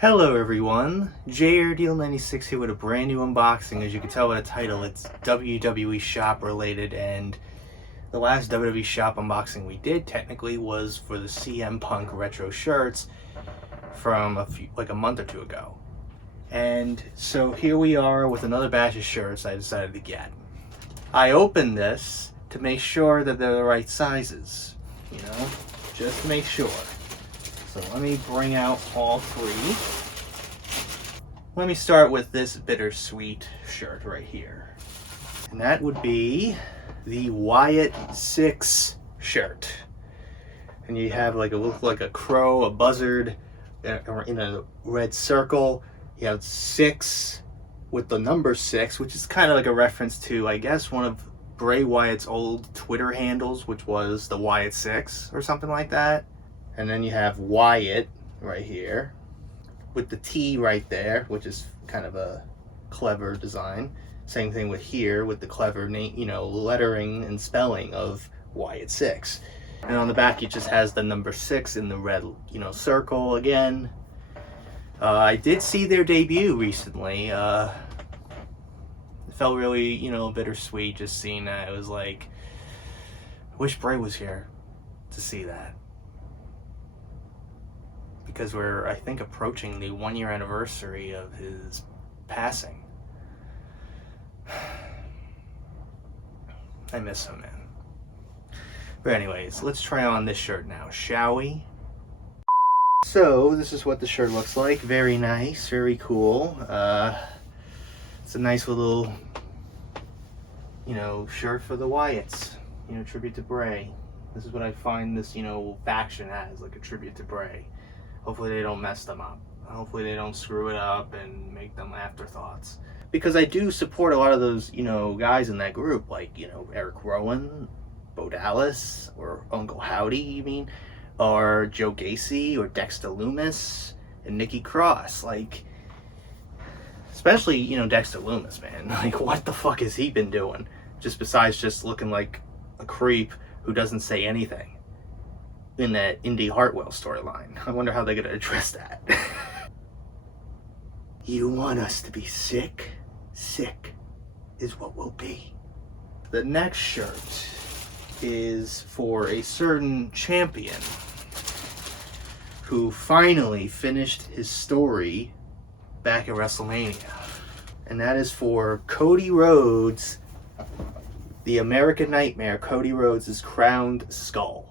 Hello everyone, JRDeal96 here with a brand new unboxing. As you can tell by the title, it's WWEShop related, and the last WWEShop unboxing we did technically was for the CM Punk retro shirts from a month or two ago. And so here we are with another batch of shirts I decided to get. I opened this to make sure that they're the right sizes, just to make sure. So let me bring out all three. Let me start with this bittersweet shirt right here. And that would be the Wyatt 6 shirt. And you have look like a crow, a buzzard in a red circle. You have 6 with the number 6, which is kind of like a reference to, I guess, one of Bray Wyatt's old Twitter handles, which was the Wyatt 6 or something like that. And then you have Wyatt right here with the T right there, which is kind of a clever design. Same thing with here with the clever name, lettering and spelling of Wyatt 6. And on the back, it just has the number 6 in the red, circle again. I did see their debut recently. It felt really, bittersweet just seeing that. It was like, I wish Bray was here to see that. Because we're, I think, approaching the 1-year anniversary of his passing. I miss him, man. But anyways, let's try on this shirt now, shall we? So, this is what the shirt looks like. Very nice, very cool. It's a nice little, shirt for the Wyatts. Tribute to Bray. This is what I find this, faction as, like a tribute to Bray. Hopefully they don't mess them up. Hopefully they don't screw it up and make them afterthoughts. Because I do support a lot of those, guys in that group, like, Eric Rowan, Bo Dallas, or Uncle Howdy, you mean, or Joe Gacy, or Dexter Lumis, and Nikki Cross. Like, especially, Dexter Lumis, man. Like, what the fuck has he been doing? Just besides just looking like a creep who doesn't say anything in that Indy Hartwell storyline. I wonder how they're going to address that. You want us to be sick? Sick is what we'll be. The next shirt is for a certain champion who finally finished his story back at WrestleMania. And that is for Cody Rhodes, the American Nightmare, Cody Rhodes' crowned skull.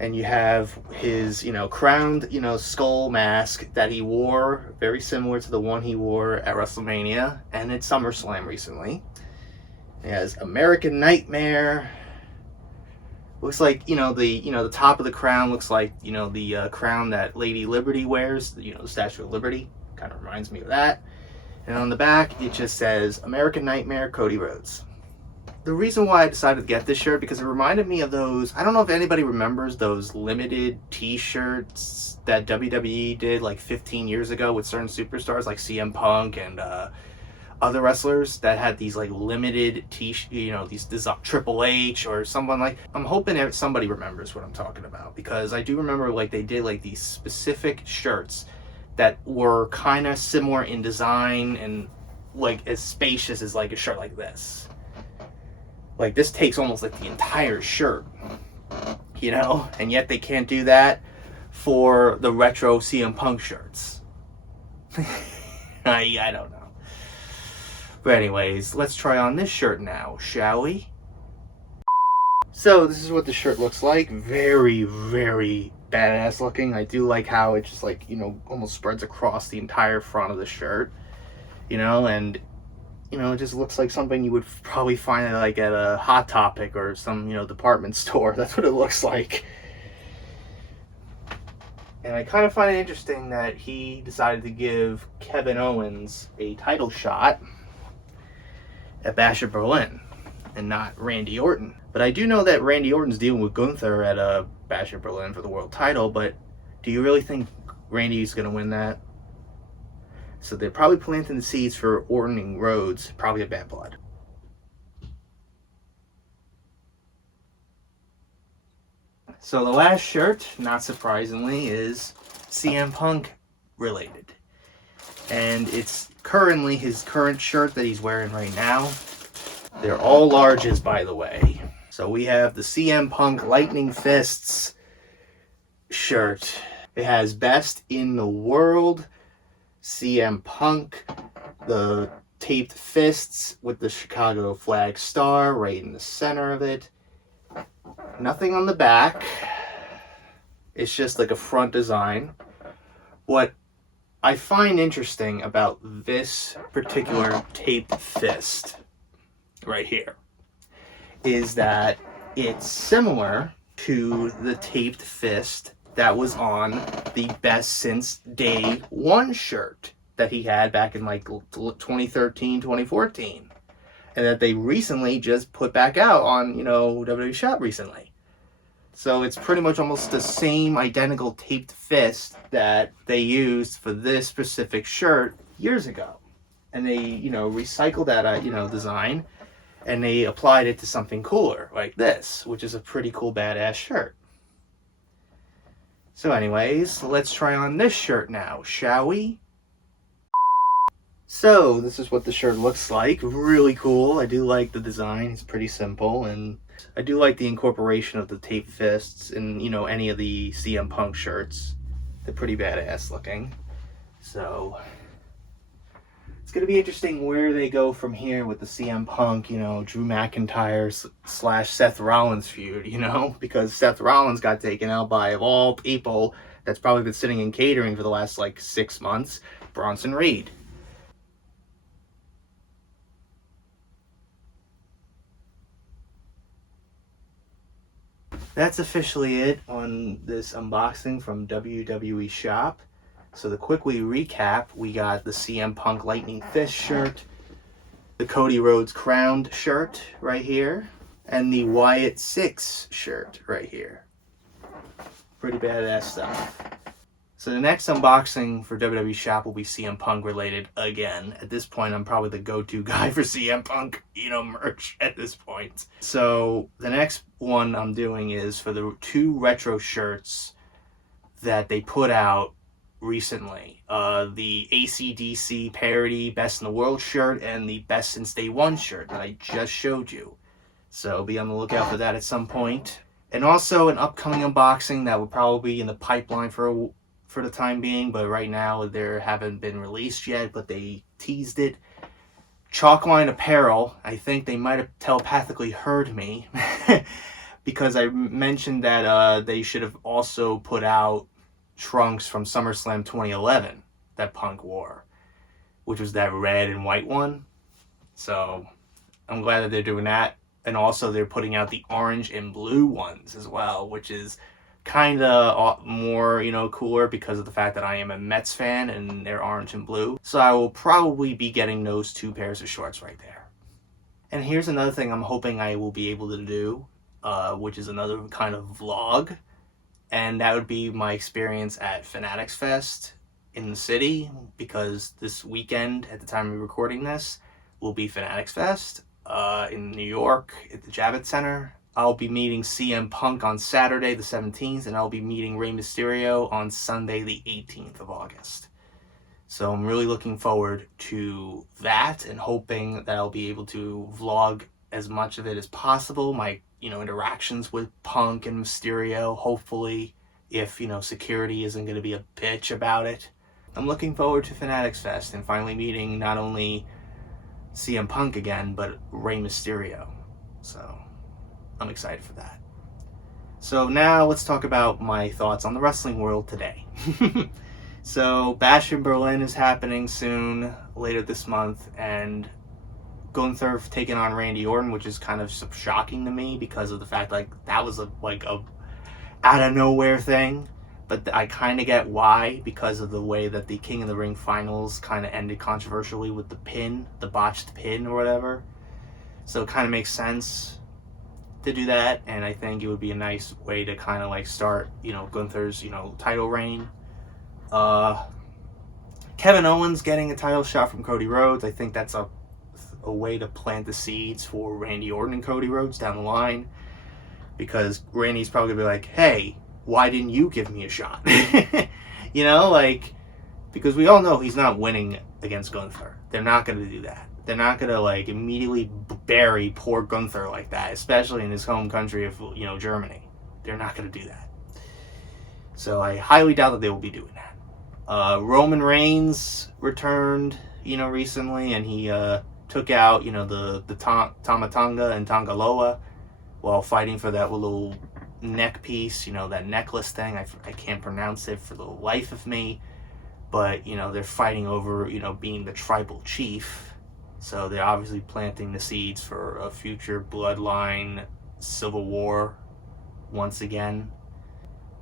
And you have his, crowned, skull mask that he wore, very similar to the one he wore at WrestleMania and at SummerSlam recently. It has American Nightmare. Looks like, the top of the crown looks like, the crown that Lady Liberty wears, the Statue of Liberty. Kind of reminds me of that. And on the back, it just says American Nightmare, Cody Rhodes. The reason why I decided to get this shirt, because it reminded me of those, I don't know if anybody remembers those limited t-shirts that WWE did like 15 years ago with certain superstars like CM Punk and other wrestlers that had these like limited these Triple H or someone like, I'm hoping somebody remembers what I'm talking about, because I do remember like they did like these specific shirts that were kind of similar in design and like as spacious as like a shirt like this. Like, this takes almost like the entire shirt, and yet they can't do that for the retro CM Punk shirts. I don't know. But anyways, let's try on this shirt now, shall we? So, this is what the shirt looks like. Very, very badass looking. I do like how it just like, almost spreads across the entire front of the shirt, and it just looks like something you would probably find like at a Hot Topic or some, department store. That's what it looks like. And I kind of find it interesting that he decided to give Kevin Owens a title shot at Bash at Berlin and not Randy Orton. But I do know that Randy Orton's dealing with Gunther at Bash at Berlin for the world title, but do you really think Randy's going to win that? So they're probably planting the seeds for Orton and Rhodes, probably a Bad Blood. So the last shirt, not surprisingly, is CM Punk related. And it's currently his current shirt that he's wearing right now. They're all larges, by the way. So we have the CM Punk Lightning Fists shirt. It has Best in the World, CM Punk, the taped fists with the Chicago flag star right in the center of it. Nothing on the back. It's just like a front design. What I find interesting about this particular taped fist right here is that it's similar to the taped fist that was on the Best Since Day One shirt that he had back in like 2013, 2014. And that they recently just put back out on, WWEShop recently. So it's pretty much almost the same identical taped fist that they used for this specific shirt years ago. And they, recycled that, design, and they applied it to something cooler like this, which is a pretty cool badass shirt. So anyways, let's try on this shirt now, shall we? So this is what the shirt looks like. Really cool. I do like the design. It's pretty simple, and I do like the incorporation of the taped fists in, any of the CM Punk shirts. They're pretty badass looking. So it's going to be interesting where they go from here with the CM Punk, Drew McIntyre / Seth Rollins feud, because Seth Rollins got taken out by, of all people, that's probably been sitting in catering for the last 6 months, Bronson Reed. That's officially it on this unboxing from WWEShop. So to quickly recap, we got the CM Punk Lightning Fist shirt, the Cody Rhodes Crowned shirt right here, and the Wyatt 6 shirt right here. Pretty badass stuff. So the next unboxing for WWEShop will be CM Punk related again. At this point, I'm probably the go-to guy for CM Punk, merch at this point. So the next one I'm doing is for the 2 retro shirts that they put out recently. The AC/DC parody Best in the World shirt and the Best Since Day One shirt that I just showed you. So be on the lookout for that at some point. And also an upcoming unboxing that will probably be in the pipeline for the time being, but right now they haven't been released yet, but they teased it. Chalkline Apparel, I think they might have telepathically heard me because I mentioned that they should have also put out trunks from SummerSlam 2011 that Punk wore, which was that red and white one. So I'm glad that they're doing that. And also they're putting out the orange and blue ones as well, which is kind of more, cooler because of the fact that I am a Mets fan and they're orange and blue. So I will probably be getting those 2 pairs of shorts right there. And here's another thing I'm hoping I will be able to do, which is another kind of vlog. And that would be my experience at Fanatics Fest in the city, because this weekend, at the time of recording this, will be Fanatics Fest in New York at the Javits Center. I'll be meeting CM Punk on Saturday the 17th, and I'll be meeting Rey Mysterio on Sunday the 18th of August. So I'm really looking forward to that and hoping that I'll be able to vlog as much of it as possible. My, interactions with Punk and Mysterio, hopefully, if, security isn't going to be a bitch about it. I'm looking forward to Fanatics Fest and finally meeting not only CM Punk again, but Rey Mysterio. So I'm excited for that. So now let's talk about my thoughts on the wrestling world today. So Bash in Berlin is happening soon, later this month, and Gunther taking on Randy Orton, which is kind of shocking to me because of the fact that was a out of nowhere thing. But I kind of get why, because of the way that the King of the Ring finals kind of ended controversially with the botched pin or whatever. So it kind of makes sense to do that, and I think it would be a nice way to kind of start, Gunther's, title reign. Kevin Owens getting a title shot from Cody Rhodes. I think that's a way to plant the seeds for Randy Orton and Cody Rhodes down the line, because Randy's probably gonna be like, hey, why didn't you give me a shot? You know, like, because we all know he's not winning against Gunther. They're not going to do that. They're not going to, like, immediately bury poor Gunther like that, especially in his home country of, you know, Germany. They're not going to do that. So I highly doubt that they will be doing that. Roman Reigns returned, you know, recently, and he took out, you know, the Tamatonga and Tangaloa while fighting for that little neck piece, you know, that necklace thing. I can't pronounce it for the life of me. But, you know, they're fighting over, you know, being the tribal chief. So they're obviously planting the seeds for a future bloodline civil war once again.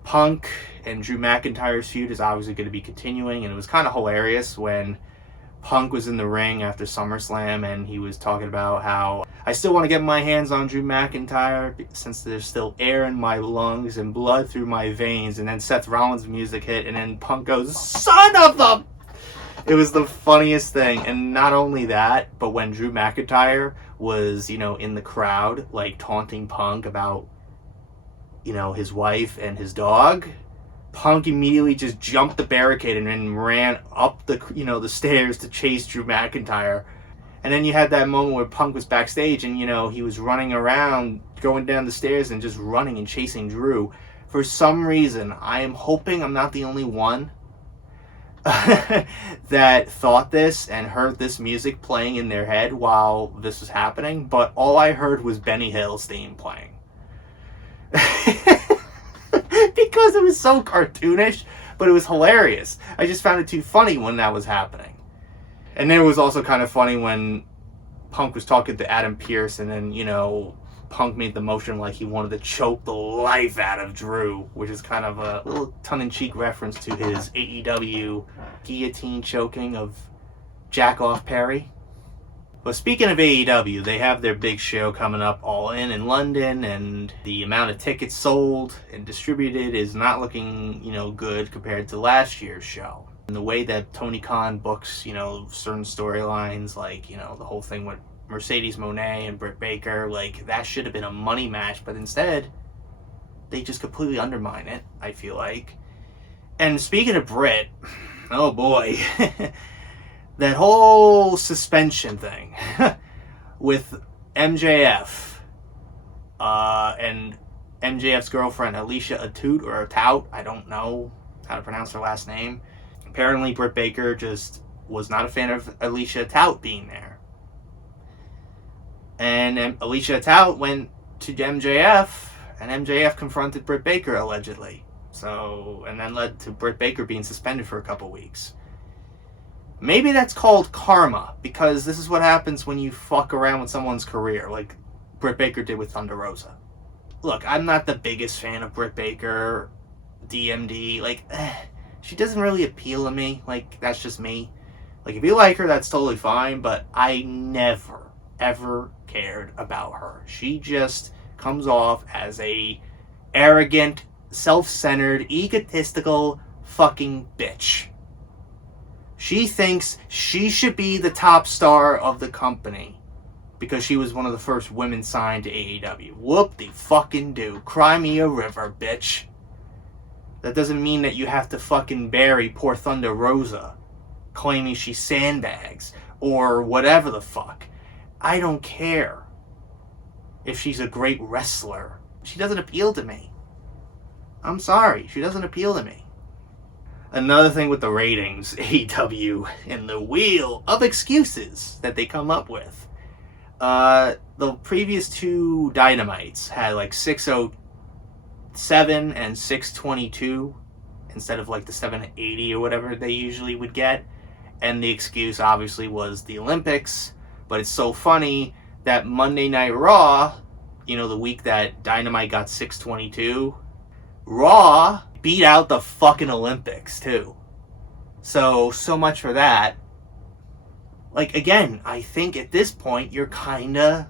Punk and Drew McIntyre's feud is obviously going to be continuing. And it was kind of hilarious when Punk was in the ring after SummerSlam and he was talking about how I still want to get my hands on Drew McIntyre since there's still air in my lungs and blood through my veins. And then Seth Rollins' music hit and then Punk goes, son of a... It was the funniest thing. And not only that, but when Drew McIntyre was, you know, in the crowd, like taunting Punk about, you know, his wife and his dog, Punk immediately just jumped the barricade and then ran up the, you know, the stairs to chase Drew McIntyre. And then you had that moment where Punk was backstage and, you know, he was running around, going down the stairs and just running and chasing Drew. For some reason, I am hoping I'm not the only one that thought this and heard this music playing in their head while this was happening, but all I heard was Benny Hill's theme playing. Because it was so cartoonish, but it was hilarious. I just found it too funny when that was happening. And then it was also kind of funny when Punk was talking to Adam Pearce and then, you know, Punk made the motion like he wanted to choke the life out of Drew, which is kind of a little tongue-in-cheek reference to his AEW guillotine choking of Jack-Off Perry. But speaking of AEW, they have their big show coming up, All In London, and the amount of tickets sold and distributed is not looking, you know, good compared to last year's show. And the way that Tony Khan books, you know, certain storylines, like, you know, the whole thing with Mercedes Moné and Britt Baker, like, that should have been a money match, but instead, they just completely undermine it, I feel like. And speaking of Britt, oh boy, that whole suspension thing with MJF and MJF's girlfriend Alicia Atout or Atout, I don't know how to pronounce her last name. Apparently Britt Baker just was not a fan of Alicia Atout being there. And Alicia Atout went to MJF and MJF confronted Britt Baker allegedly. So, and then led to Britt Baker being suspended for a couple weeks. Maybe that's called karma, because this is what happens when you fuck around with someone's career, like Britt Baker did with Thunder Rosa. Look, I'm not the biggest fan of Britt Baker, DMD, like, she doesn't really appeal to me, like, that's just me. Like, if you like her, that's totally fine, but I never, ever cared about her. She just comes off as a arrogant, self-centered, egotistical fucking bitch. She thinks she should be the top star of the company because she was one of the first women signed to AEW. Whoop-de-fucking-do. Cry me a river, bitch. That doesn't mean that you have to fucking bury poor Thunder Rosa claiming she sandbags or whatever the fuck. I don't care if she's a great wrestler. She doesn't appeal to me. I'm sorry. She doesn't appeal to me. Another thing with the ratings, AEW, and the wheel of excuses that they come up with. The previous two Dynamites had like 607 and 622 instead of like the 780 or whatever they usually would get. And the excuse obviously was the Olympics. But it's so funny that Monday Night Raw, you know, the week that Dynamite got 622, Raw beat out the fucking Olympics too. So much for that. Like, again, I think at this point you're kinda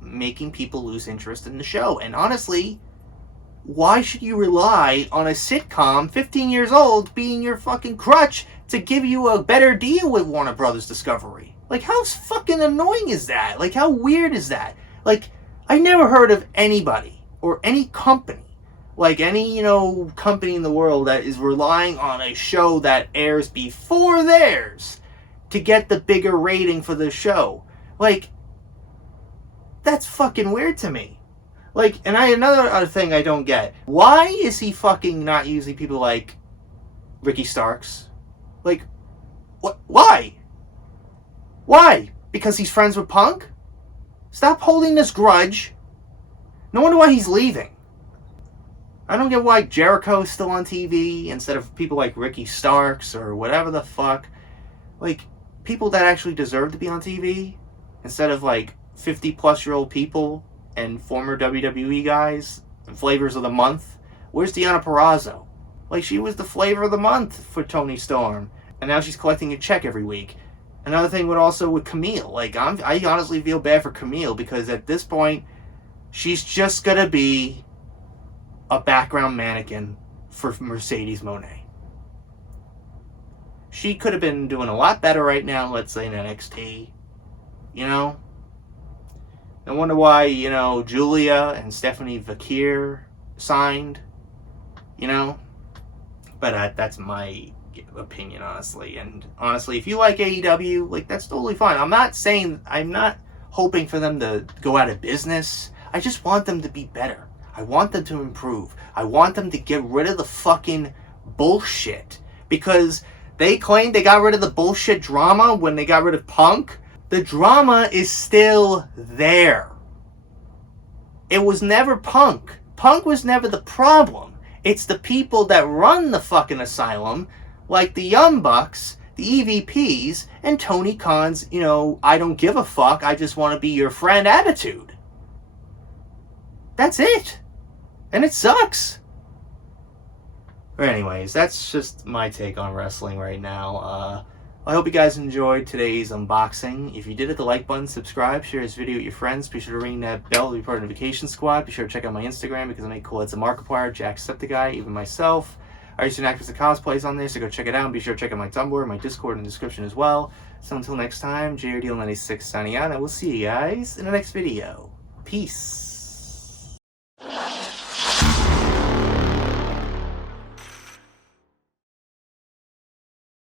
making people lose interest in the show. And honestly, why should you rely on a sitcom 15 years old being your fucking crutch to give you a better deal with Warner Brothers Discovery? Like, how fucking annoying is that? Like, how weird is that? Like, I never heard of anybody or any company Like any, company in the world that is relying on a show that airs before theirs to get the bigger rating for the show. Like, that's fucking weird to me. Like, and another other thing I don't get. Why is he fucking not using people like Ricky Starks? Like, what? Why? Why? Because he's friends with Punk? Stop holding this grudge. No wonder why he's leaving. I don't get why Jericho's still on TV instead of people like Ricky Starks or whatever the fuck. Like, people that actually deserve to be on TV instead of like 50-plus-year-old people and former WWE guys and flavors of the month. Where's Deonna Purrazzo? Like, she was the flavor of the month for Toni Storm, and now she's collecting a check every week. Another thing with Camille. Like, I honestly feel bad for Camille because at this point, she's just gonna be a background mannequin for Mercedes Moné. She could have been doing a lot better right now, let's say in NXT. No wonder why, Julia and Stephanie Vakir signed. But that's my opinion, honestly. And honestly, if you like AEW, like, that's totally fine. I'm not hoping for them to go out of business. I just want them to be better. I want them to improve. I want them to get rid of the fucking bullshit. Because they claimed they got rid of the bullshit drama when they got rid of Punk. The drama is still there. It was never Punk. Punk was never the problem. It's the people that run the fucking asylum, like the Young Bucks, the EVPs, and Tony Khan's, I don't give a fuck, I just want to be your friend attitude. That's it. And it sucks. But anyways, that's just my take on wrestling right now. I hope you guys enjoyed today's unboxing. If you did, hit the like button, subscribe, share this video with your friends. Be sure to ring that bell to be part of the notification squad. Be sure to check out my Instagram because I make cool heads of Markiplier, Jacksepticeye, even myself. I used to act as a cosplays on there, so go check it out. And be sure to check out my Tumblr, my Discord in the description as well. So until next time, JRDeal96 signing out, and we'll see you guys in the next video. Peace.